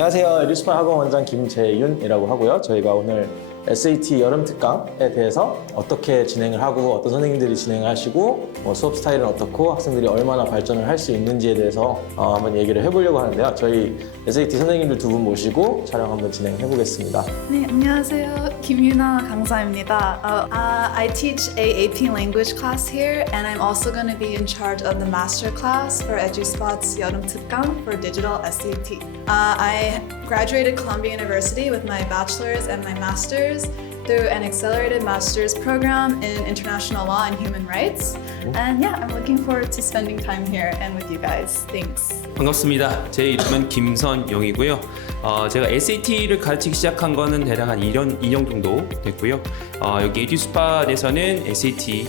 안녕하세요. 에듀스파 학원 원장 김재윤이라고 하고요. 저희가 오늘 SAT 여름 특강에 대해서 어떻게 진행을 하고 어떤 선생님들이 진행하시고 뭐 수업 스타일은 어떻고 학생들이 얼마나 발전을 할 수 있는지에 대해서 어, 한번 얘기를 해보려고 하는데요. 저희 SAT 선생님들 두 분 모시고 촬영 한번 진행해 보겠습니다. 네, 안녕하세요. 김유나 강사입니다. Uh, uh, I teach a AP language class here, and I'm also going to be in charge of the master class for EduSpot's 여름 특강 for digital SAT. Uh, I graduated Columbia University with my bachelor's and my master's through an accelerated master's program in international law and human rights. And yeah, I'm looking forward to spending time here and with you guys. Thanks. 반갑습니다. 제 이름은 김선영이고요. 어, 제가 SAT를 가르치기 시작한 거는 대략 한 2년, 2년 정도 됐고요. 어, 여기 에듀스팟에서는 SAT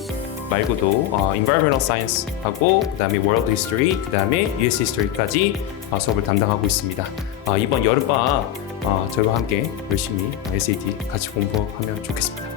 말고도 어, Environmental Science 하고 그다음에 World History, 그다음에 US History까지 어, 수업을 담당하고 있습니다. 어, 이번 여름방학 어, 저희와 함께 열심히 SAT 같이 공부하면 좋겠습니다.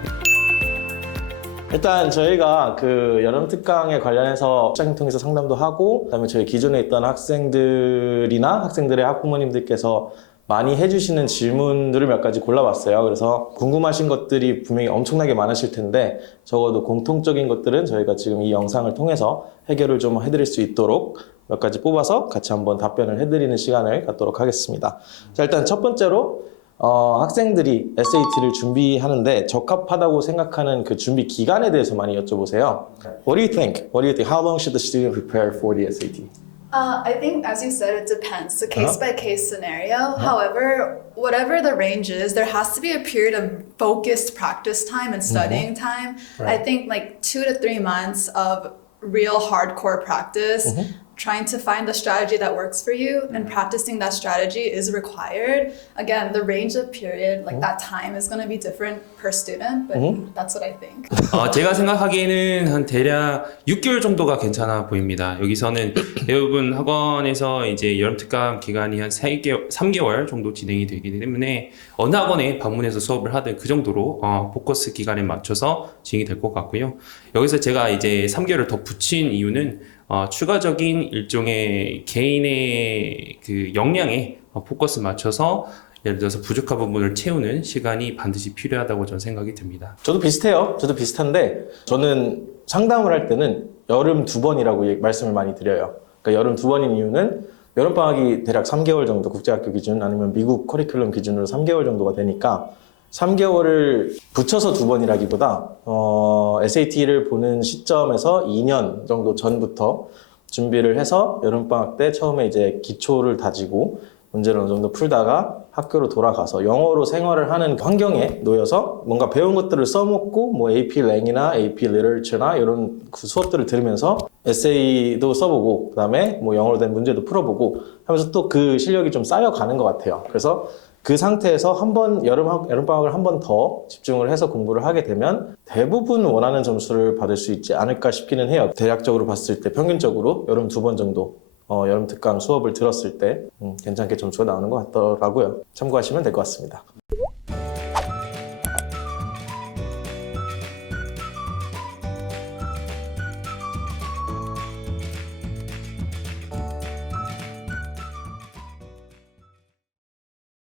일단 저희가 그 여름 특강에 관련해서 시장 통해서 상담도 하고 그다음에 저희 기존에 있던 학생들이나 학생들의 학부모님들께서 많이 해주시는 질문들을 몇 가지 골라봤어요. 그래서 궁금하신 것들이 분명히 엄청나게 많으실 텐데 적어도 공통적인 것들은 저희가 지금 이 영상을 통해서 해결을 좀 해드릴 수 있도록 몇 가지 뽑아서 같이 한번 답변을 해드리는 시간을 갖도록 하겠습니다. 자, 일단 첫 번째로 어, 학생들이 SAT를 준비하는데 적합하다고 생각하는 그 준비 기간에 대해서 많이 여쭤보세요. What do you think? What do you think? How long should the student prepare for the SAT? Uh, I think, as you said, it depends. It's a uh-huh. case by case scenario. Uh-huh. However, whatever the range is, there has to be a period of focused practice time and studying mm-hmm. time. I think like two to three months of real hardcore practice. Mm-hmm. Trying to find the strategy that works for you and practicing that strategy is required. Again, the range of period, like that time, is going to be different per student, but that's what I think. 어, 제가 생각하기에는 한 대략 6개월 정도가 괜찮아 보입니다. 여기서는 대부분 학원에서 이제 여름 특강 기간이 한 3개월, 3개월 정도 진행이 되기 때문에 어느 학원에 방문해서 수업을 하든 그 정도로 어, 포커스 기간에 맞춰서 진행이 될 것 같고요. 여기서 제가 이제 3개월을 더 붙인 이유는 어, 추가적인 일종의 개인의 그 역량에 어, 포커스 맞춰서 예를 들어서 부족한 부분을 채우는 시간이 반드시 필요하다고 저는 생각이 듭니다. 저도 비슷해요. 저도 비슷한데 저는 상담을 할 때는 여름 두 번이라고 말씀을 많이 드려요. 그러니까 여름 두 번인 이유는 여름 방학이 대략 3개월 정도 국제학교 기준 아니면 미국 커리큘럼 기준으로 3개월 정도가 되니까 3개월을 붙여서 두 번이라기보다 어, SAT를 보는 시점에서 2년 정도 전부터 준비를 해서 여름 방학 때 처음에 이제 기초를 다지고 문제를 어느 정도 풀다가 학교로 돌아가서 영어로 생활을 하는 환경에 놓여서 뭔가 배운 것들을 써먹고 뭐 AP 랭이나 AP 리터처나 이런 그 수업들을 들으면서 에세이도 써보고 그다음에 뭐 영어로 된 문제도 풀어보고 하면서 또 그 실력이 좀 쌓여가는 것 같아요. 그래서 그 상태에서 한 번 여름 학- 여름 방학을 한 번 더 집중을 해서 공부를 하게 되면 대부분 원하는 점수를 받을 수 있지 않을까 싶기는 해요. 대략적으로 봤을 때 평균적으로 여름 두 번 정도 어, 여름 특강 수업을 들었을 때 음, 괜찮게 점수가 나오는 것 같더라고요. 참고하시면 될 것 같습니다.